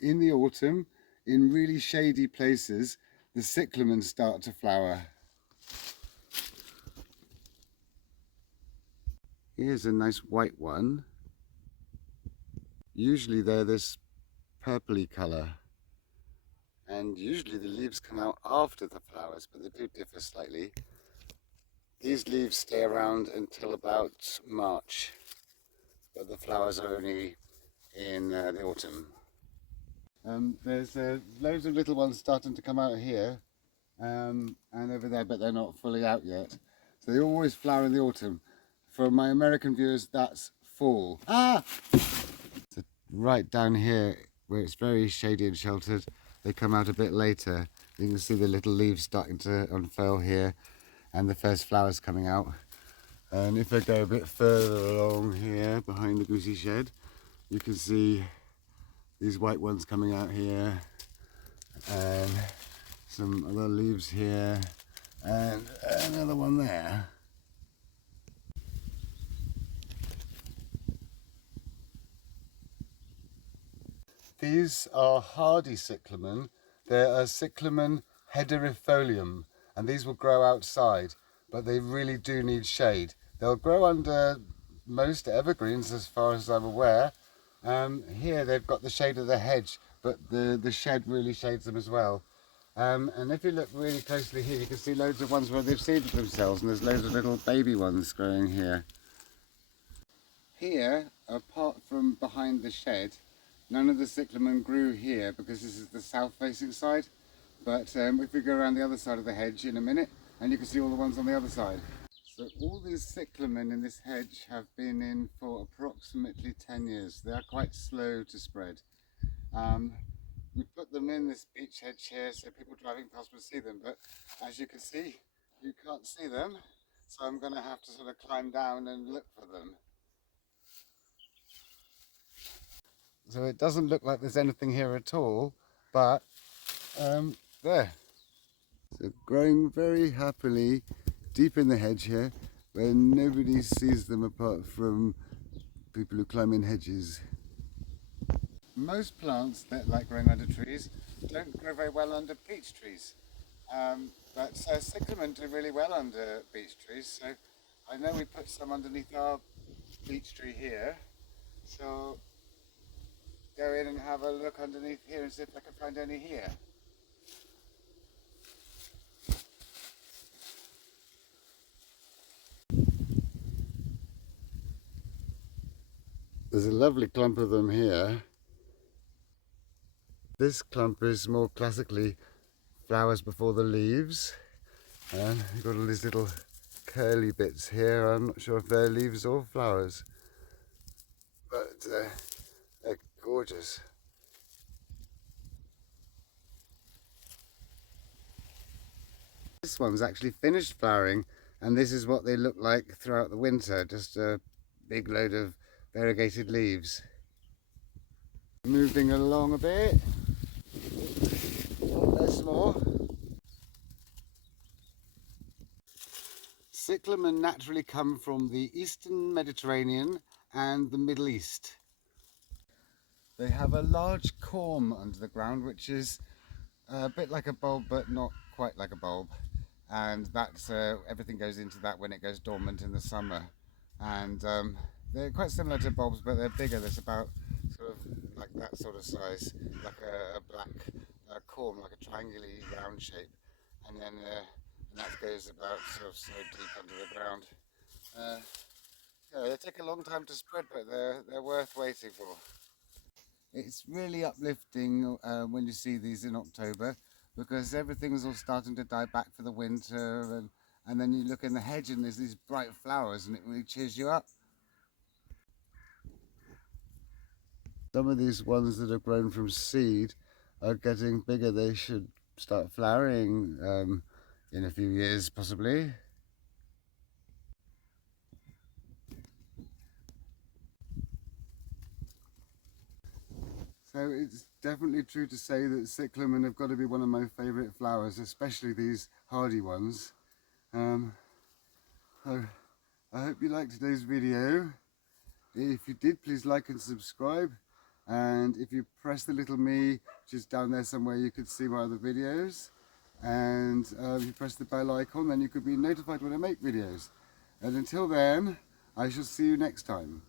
in the autumn, in really shady places, the cyclamen start to flower. Here's a nice white one. Usually they're this purpley colour, and usually the leaves come out after the flowers, but they do differ slightly. These leaves stay around until about March, but the flowers are only in the autumn. There's loads of little ones starting to come out here and over there, but they're not fully out yet. So they always flower in the autumn. For my American viewers, that's fall. Ah! So right down here, where it's very shady and sheltered, they come out a bit later. You can see the little leaves starting to unfurl here and the first flowers coming out. And if I go a bit further along here behind the goosey shed, you can see these white ones coming out here, and some other leaves here, and another one there. These are Hardy Cyclamen. They're a Cyclamen hederifolium, and these will grow outside, but they really do need shade. They'll grow under most evergreens as far as I'm aware. Here they've got the shade of the hedge, but the shed really shades them as well. And if you look really closely here, you can see loads of ones where they've seeded themselves, and there's loads of little baby ones growing here. Here, apart from behind the shed, none of the cyclamen grew here because this is the south-facing side. But if we go around the other side of the hedge in a minute, and you can see all the ones on the other side. So all these cyclamen in this hedge have been in for approximately 10 years. They are quite slow to spread. We put them in this beech hedge here so people driving past will see them, but as you can see, you can't see them. So I'm going to have to sort of climb down and look for them. So it doesn't look like there's anything here at all, but there. So growing very happily deep in the hedge here, where nobody sees them apart from people who climb in hedges. Most plants that like growing under trees don't grow very well under beech trees, but cyclamen do really well under beech trees. So I know we put some underneath our beech tree here, so go in and have a look underneath here and see if I can find any here. There's a lovely clump of them here. This clump is more classically flowers before the leaves. And you've got all these little curly bits here. I'm not sure if they're leaves or flowers, but they're gorgeous. This one's actually finished flowering, and this is what they look like throughout the winter, just a big load of variegated leaves. Moving along a bit. Oh, there's some more. Cyclamen naturally come from the Eastern Mediterranean and the Middle East. They have a large corm under the ground, which is a bit like a bulb, but not quite like a bulb. And that's everything goes into that when it goes dormant in the summer. And they're quite similar to bulbs, but they're bigger. There's about sort of like that sort of size, like a black corm, like a triangular round shape. And then that goes about sort of so deep under the ground. Yeah, they take a long time to spread, but they're worth waiting for. It's really uplifting when you see these in October, because everything's all starting to die back for the winter, and then you look in the hedge and there's these bright flowers and it really cheers you up. Some of these ones that have grown from seed are getting bigger. They should start flowering in a few years possibly. So it's definitely true to say that cyclamen have got to be one of my favourite flowers, especially these hardy ones. So I hope you liked today's video. If you did, please like and subscribe, And if you press the little me, which is down there somewhere, you could see my other videos. And if you press the bell icon, then you could be notified when I make videos. And until then, I shall see you next time.